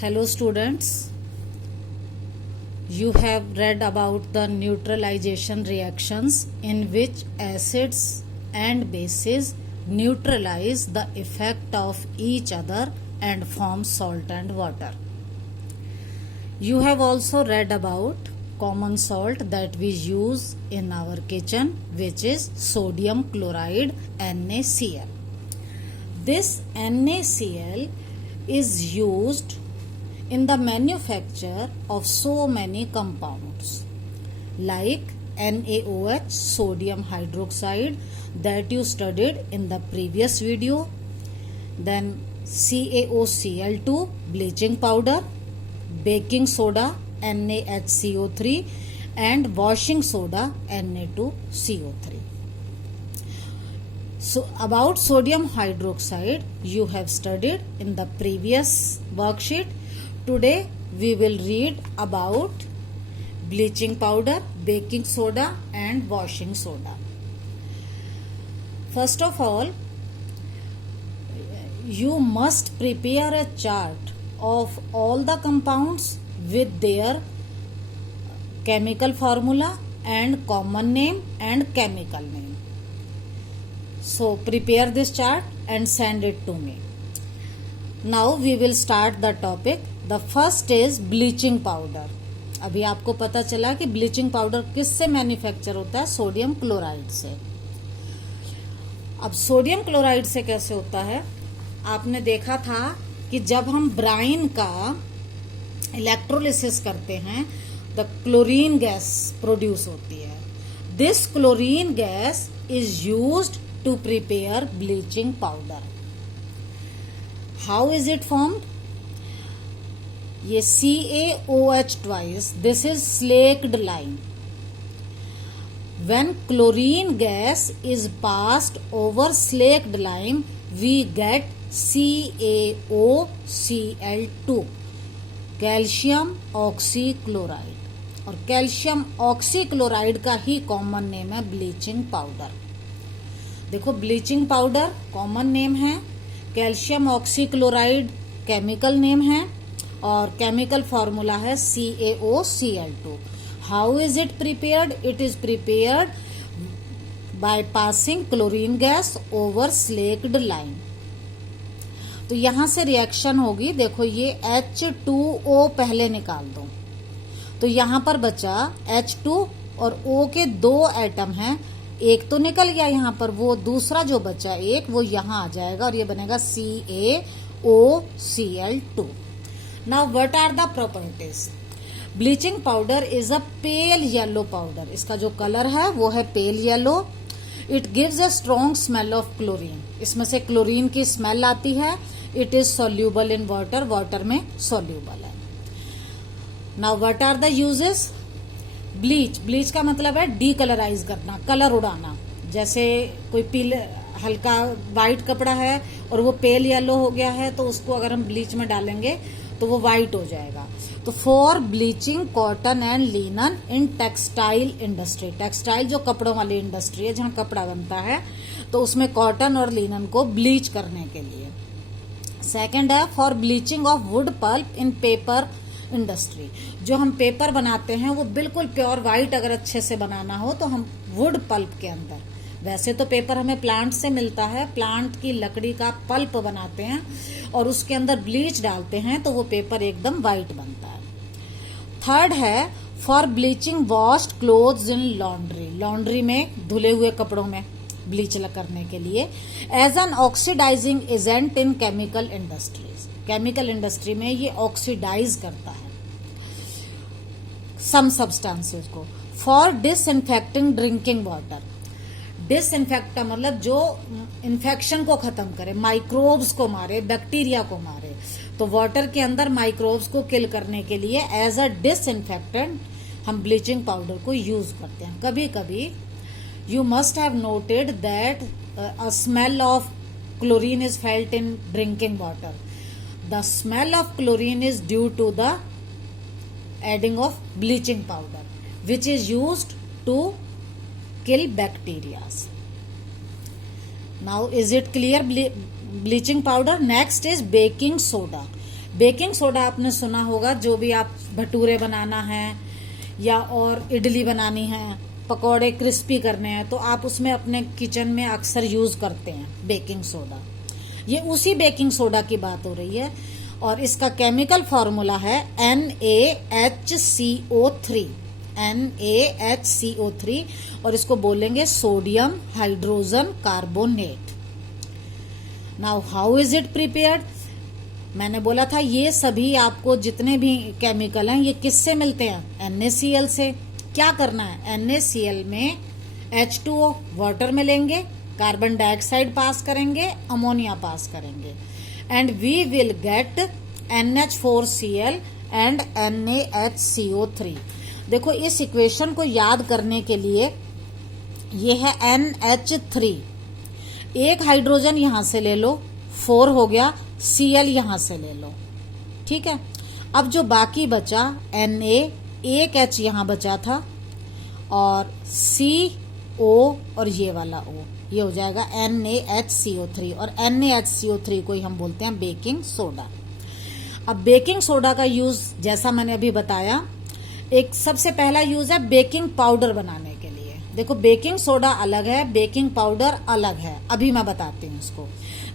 Hello students, you have read about the neutralization reactions in which acids and bases neutralize the effect of each other and form salt and water. You have also read about common salt that we use in our kitchen, which is sodium chloride NaCl. This NaCl is used in the manufacture of so many compounds like NaOH, sodium hydroxide, that you studied in the previous video, then CaOCl2, bleaching powder, baking soda NaHCO3, and washing soda Na2CO3. So about sodium hydroxide you have studied in the previous worksheet. Today we will read about bleaching powder, baking soda and washing soda. First of all, you must prepare a chart of all the compounds with their chemical formula and common name and chemical name. So prepare this chart and send it to me. Now we will start the topic. The first is bleaching powder. अभी आपको पता चला कि bleaching powder किससे manufacture होता है? Sodium chloride से. अब सोडियम क्लोराइड से कैसे होता है? आपने देखा था कि जब हम ब्राइन का इलेक्ट्रोलिसिस करते हैं तो क्लोरीन गैस प्रोड्यूस होती है. This chlorine gas is used to prepare bleaching powder. How is it formed? ये CaOH twice, this is slaked lime. When chlorine gas is passed over slaked lime, we get CaOCl2, calcium oxychloride. और calcium oxychloride का ही common name है bleaching powder. देखो, bleaching powder common name है, calcium oxychloride chemical name है और chemical formula है CaOCl2. How is it prepared? It is prepared by passing chlorine gas over slaked lime. तो यहां से रिएक्शन होगी. देखो, ये H2O पहले निकाल दो तो यहां पर बचा H2 और O के दो एटम हैं. एक तो निकल गया यहां पर, वो दूसरा जो बचा एक वो यहां आ जाएगा और ये बनेगा CaOCl2. Now what are the properties? Bleaching powder is a pale yellow powder. इसका जो कलर है वो है pale yellow. It gives a strong smell of chlorine. इसमें से क्लोरीन की स्मेल आती है. It is soluble in water. Water में soluble है. Now what are the uses? Bleach का मतलब है डीकलराइज करना, कलर उड़ाना. जैसे कोई पीले हल्का वाइट कपड़ा है और वो पेल येलो हो गया है तो उसको अगर हम ब्लीच में डालेंगे तो वो वाइट हो जाएगा. तो for bleaching cotton and linen in textile industry. Textile जो कपड़ों वाली इंडस्ट्री है जहां कपड़ा बनता है तो उसमें कॉटन और लिनन को ब्लीच करने के लिए. सेकंड है for bleaching of wood pulp in paper industry. जो हम पेपर बनाते हैं वो बिल्कुल प्योर वाइट अगर अच्छे से बनाना हो तो हम वुड पल्प के अंदर, वैसे तो पेपर हमें प्लांट से मिलता है, प्लांट की लकड़ी का पल्प बनाते हैं और उसके अंदर ब्लीच डालते हैं तो वो पेपर एकदम वाइट बनता है. थर्ड है for bleaching washed clothes in laundry. Laundry में धुले हुए कपड़ों में ब्लीच करने के लिए. As an oxidizing agent in chemical industries. Chemical industry में ये ऑक्सीडाइज करता है सम सब्सटेंसेस को. For disinfecting drinking water. Disinfect का मतलब जो इन्फेक्शन को खत्म करे, माइक्रोब्स को मारे, बैक्टीरिया को मारे. तो वाटर के अंदर माइक्रोब्स को किल करने के लिए एज अ डिसइंफेक्टेंट हम ब्लीचिंग पाउडर को यूज करते हैं. कभी कभी you must have noted that a smell of chlorine is felt in drinking water. The smell of chlorine is due to the adding of bleaching powder which is used to kill bacteria. Now is it clear? Bleaching powder. Next is baking soda. Baking soda आपने सुना होगा, जो भी आप भटूरे बनाना है या और इडली बनानी है, पकोड़े क्रिस्पी करने हैं, तो आप उसमें अपने किचन में अक्सर यूज करते हैं बेकिंग सोडा। ये उसी बेकिंग सोडा की बात हो रही है और इसका केमिकल फॉर्मूला है NaHCO3 NaHCO3 और इसको बोलेंगे sodium hydrogen carbonate. Now how is it prepared? मैंने बोला था ये सभी आपको जितने भी केमिकल हैं ये किससे मिलते हैं? NaCl से। क्या करना है? NaCl में H2O वाटर में लेंगे, कार्बन डाइऑक्साइड पास करेंगे, अमोनिया पास करेंगे and we will get NH4Cl and NaHCO3। देखो इस इक्वेशन को याद करने के लिए ये है NH3, एक हाइड्रोजन यहां से ले लो, 4 हो गया, Cl यहां से ले लो, ठीक है। अब जो बाकी बचा Na, एक H यहां बचा था और CO और ये वाला O, ये हो जाएगा NaHCO3 और NaHCO3 को ही हम बोलते हैं बेकिंग सोडा। अब बेकिंग सोडा का यूज जैसा मैंने अभी बताया, एक सबसे पहला यूज है बेकिंग पाउडर बनाने के लिए। देखो बेकिंग सोडा अलग है, बेकिंग पाउडर अलग है, अभी मैं बताती हूँ इसको।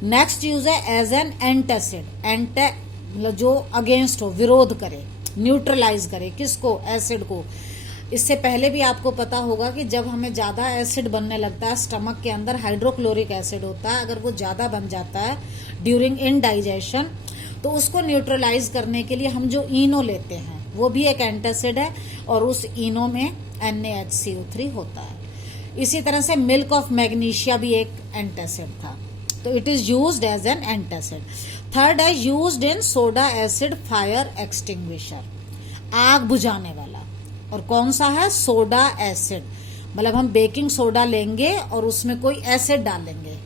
नेक्स्ट यूज है एज एन एंटासिड, मतलब जो अगेंस्ट हो, विरोध करे, न्यूट्रलाइज करे, किसको? एसिड को। इससे पहले भी आपको पता होगा कि जब हमें ज्यादा एसिड बनने लगता है, स्टमक के अंदर हाइड्रोक्लोरिक एसिड होता है, अगर वो ज्यादा बन जाता है ड्यूरिंग इनडाइजेशन, तो उसको न्यूट्रलाइज करने के लिए हम जो इनो लेते हैं वो भी एक एंटासिड है और उस इनो में NaHCO3 होता है। इसी तरह से मिल्क ऑफ मैग्नीशिया भी एक एंटासिड था, तो it is used as an antacid. Third है used in soda acid fire extinguisher, आग बुझाने वाला। और कौन सा है? सोडा एसिड, मतलब हम बेकिंग सोडा लेंगे और उसमें कोई एसिड डालेंगे,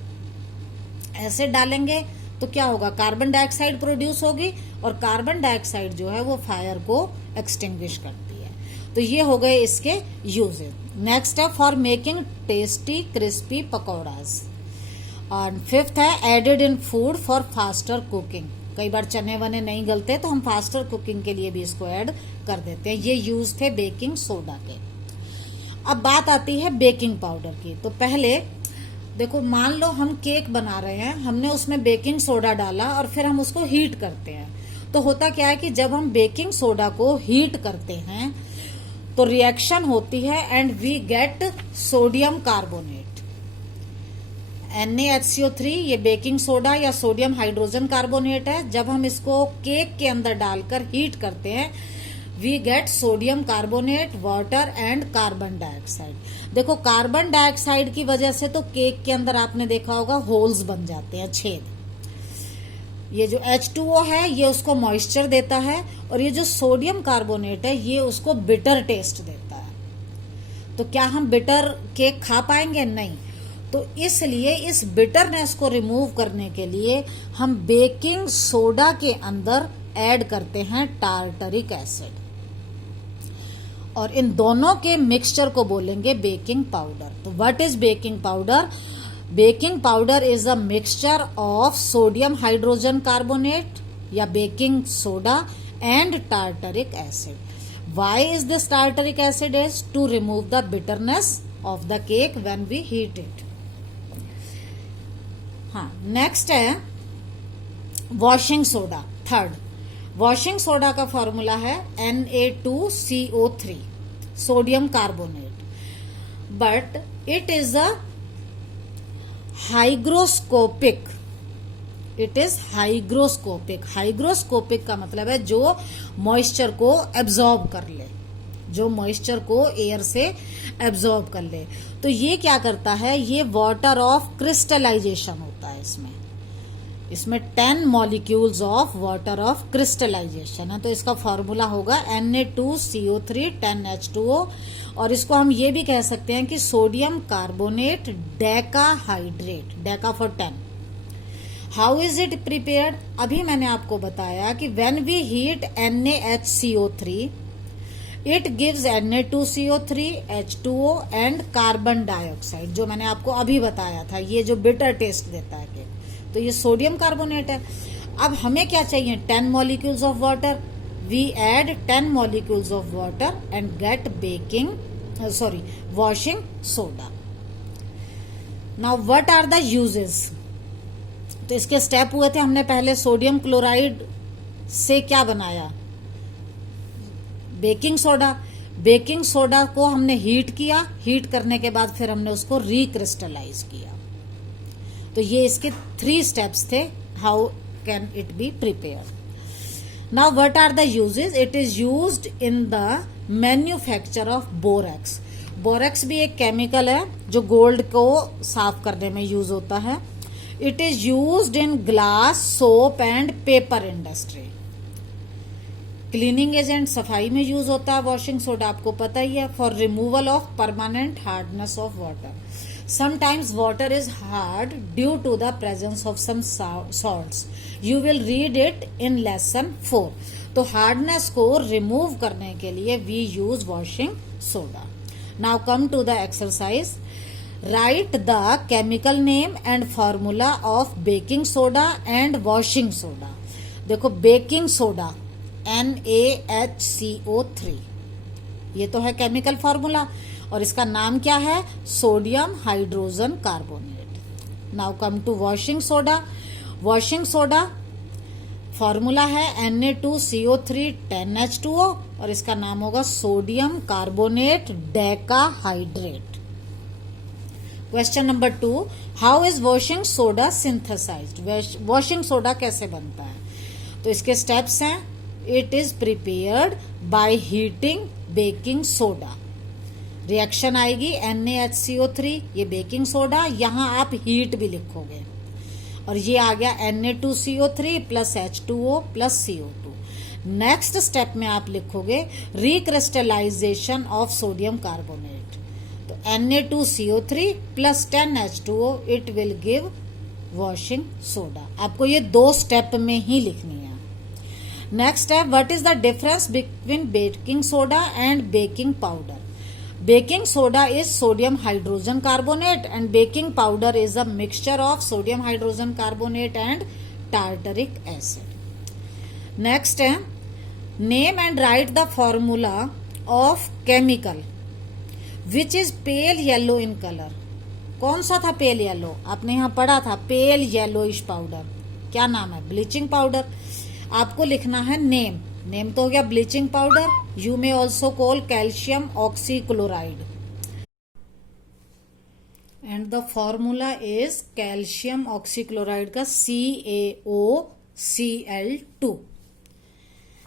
एसिड डालेंगे तो क्या होगा? कार्बन डाइऑक्साइड प्रोड्यूस होगी और कार्बन डाइऑक्साइड जो है वो फायर को एक्सटिंग्विश करती है। तो ये हो गए इसके यूजेस। नेक्स्ट है for making tasty crispy pakoras. और फिफ्थ है added in food for faster cooking. कई बार चने वने नहीं गलते तो हम फास्टर कुकिंग के लिए भी इसको ऐड कर देते हैं। ये यूज थे बेकिंग सोडा के। अब बात आती है बेकिंग पाउडर की। तो पहले देखो, मान लो हम केक बना रहे हैं, हमने उसमें बेकिंग सोडा डाला और फिर हम उसको हीट करते हैं, तो होता क्या है कि जब हम बेकिंग सोडा को हीट करते हैं तो रिएक्शन होती है and we get sodium carbonate. NaHCO3 ये बेकिंग सोडा या सोडियम हाइड्रोजन कार्बोनेट है। जब हम इसको केक के अंदर डालकर हीट करते हैं, we get sodium carbonate, water and carbon dioxide. देखो कार्बन डाइऑक्साइड की वजह से तो केक के अंदर आपने देखा होगा होल्स बन जाते हैं, छेद। ये जो H2O है ये उसको मॉइस्चर देता है और ये जो सोडियम कार्बोनेट है ये उसको बिटर टेस्ट देता है। तो क्या हम बिटर केक खा पाएंगे? नहीं। तो इसलिए इस बिटरनेस को रिमूव करने के लिए हम बेकिंग सोडा के अंदर ऐड करते हैं टार्टरिक एसिड और इन दोनों के मिक्सचर को बोलेंगे बेकिंग पाउडर। तो what is baking powder? Baking powder is a mixture of sodium hydrogen carbonate या baking soda and tartaric acid. Why is this tartaric acid? Is to remove the bitterness of the cake when we heat it. हाँ, next है washing soda. Third, washing soda का formula है Na2CO3, sodium carbonate, but it is a hygroscopic. It is hygroscopic. Hygroscopic का मतलब है जो moisture को absorb कर ले, जो मॉइस्चर को एयर से एब्जॉर्ब कर ले। तो ये क्या करता है? ये वाटर ऑफ क्रिस्टलाइजेशन होता है इसमें 10 molecules of water of crystallization है। तो इसका फॉर्मूला होगा Na2CO3 10H2O और इसको हम ये भी कह सकते हैं कि sodium carbonate decahydrate, deca for 10। How is it prepared? अभी मैंने आपको बताया कि when we heat NaHCO3 it gives Na2CO3, H2O and carbon dioxide, जो मैंने आपको अभी बताया था, ये जो बिटर टेस्ट देता है केक, तो ये सोडियम कार्बोनेट है। अब हमें क्या चाहिए, 10 molecules of water. We add 10 molecules of water and get washing soda. Now what are the uses. तो इसके स्टेप हुए थे, हमने पहले सोडियम क्लोराइड से क्या बनाया, बेकिंग सोडा. बेकिंग सोडा को हमने हीट किया, हीट करने के बाद फिर हमने उसको रिक्रिस्टलाइज किया. तो ये इसके 3 स्टेप्स थे, how can it be prepared. Now what are the uses. It is used in the manufacture of borax. Borax भी एक केमिकल है जो गोल्ड को साफ करने में यूज होता है. It is used in glass, soap and paper industry. Cleaning agent, सफाई में यूज होता है वॉशिंग सोडा, आपको पता ही है. For removal of permanent hardness of water. Sometimes water is hard due to the presence of some salts. You will read it in lesson 4. तो hardness को रिमूव करने के लिए we use washing soda. Now come to the exercise. Write the chemical name and formula of baking soda and washing soda. देखो, baking soda NaHCO3, ये तो है chemical formula, और इसका नाम क्या है, sodium hydrogen carbonate. Now come to washing soda. Washing soda formula है Na2CO3 10H2O, और इसका नाम होगा sodium carbonate decahydrate. Question number 2, how is washing soda synthesised. Washing soda कैसे बनता है. तो इसके स्टेप्स हैं. It is prepared by heating baking soda. Reaction आएगी NaHCO3, ये बेकिंग सोडा, यहां आप हीट भी लिखोगे, और ये आ गया Na2CO3 plus H2O plus CO2. Next step में आप लिखोगे रिक्रिस्टलाइजेशन ऑफ सोडियम कार्बोनेट. तो Na2CO3 plus 10H2O, it will give washing soda. आपको ये 2 स्टेप में ही लिखनी है. नेक्स्ट है, what is the difference between baking soda and baking powder. Baking soda is sodium hydrogen carbonate and baking powder is a mixture of sodium hydrogen carbonate and tartaric acid. Next है, name and write the formula of chemical which is pale yellow in colour. कौन सा था pale yellow, आपने यहां पढ़ा था, पेल yellowish powder. क्या नाम है, ब्लीचिंग पाउडर. आपको लिखना है नेम. नेम तो हो गया bleaching powder. You may also call calcium oxychloride and the formula is calcium oxychloride का CaOCl2.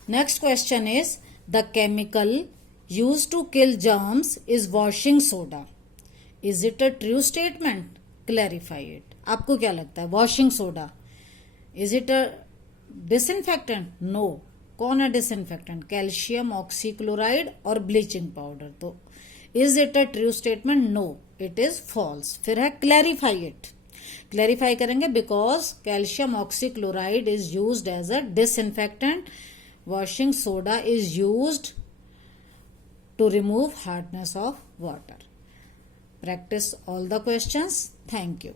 Next question is, the chemical use to kill germs is washing soda. Is it a true statement, clarify it. आपको क्या लगता है, washing soda is it a disinfectant. No. कौन है disinfectant, calcium oxychloride और bleaching powder. तो is it a true statement, no, it is false. फिर है क्लैरिफाई इट. क्लैरिफाई करेंगे because calcium oxychloride is used as a disinfectant. Washing soda is used to remove hardness of water. Practice all the questions. Thank you.